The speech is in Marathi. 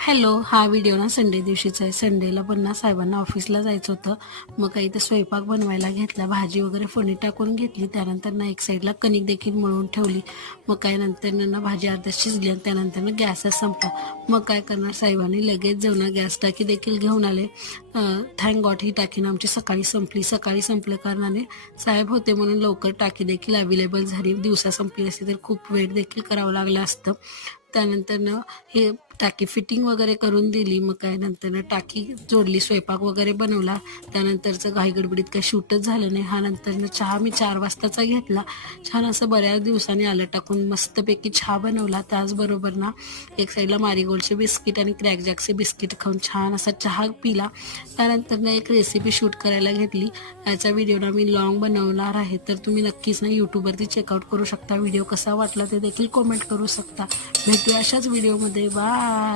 हॅलो, हा व्हिडिओ ना संडे दिवशीचा आहे. संडेला पण ना साहेबांना ऑफिसला जायचं होतं. मग काही तर स्वयंपाक बनवायला घेतला, भाजी वगैरे फोडणी टाकून घेतली. त्यानंतर ना एक साईडला कणिक देखील मळून ठेवली. मग काय नंतर ना भाजी अर्धा शिजली आणि त्यानंतर ना गॅसच संपला. मग काय करणार, साहेबांनी लगेच जाऊन गॅस टाकी देखील घेऊन आले. थँक गॉड ही टाकी ना आमची सकाळी संपली. सकाळी संपल्या कारणाने साहेब होते म्हणून लवकर टाकी देखील अवेलेबल झाली. दिवसा संपली असती तर खूप वेट देखील करावं लागलं असतं. त्यानंतर हे टाकी फिटिंग वगैरे करून दिली. मग काय नंतर टाकी जोडली, स्वयंपाक वगैरे बनवला. त्यानंतरचं घाईगडबडीत काही शूटच झालं नाही. हा नंतर चहा मी 4 वाजताचा घेतला. छान असं बऱ्याच दिवसांनी आलं टाकून मस्तपैकी चहा बनवला. त्याचबरोबर ना एक साईडला मारीगोल्डचे बिस्किट आणि क्रॅकजॅकचे बिस्किट खाऊन छान असा चहा पिला. त्यानंतर एक रेसिपी शूट करायला घेतली. याचा व्हिडिओ ना मी लॉंग बनवणार आहे, तर तुम्ही नक्कीच ना यूट्यूबवरती चेकआउट करू शकता. व्हिडिओ कसा वाटला ते देखील कमेंट करू शकता. भेटूया अशाच व्हिडिओमध्ये. बाय.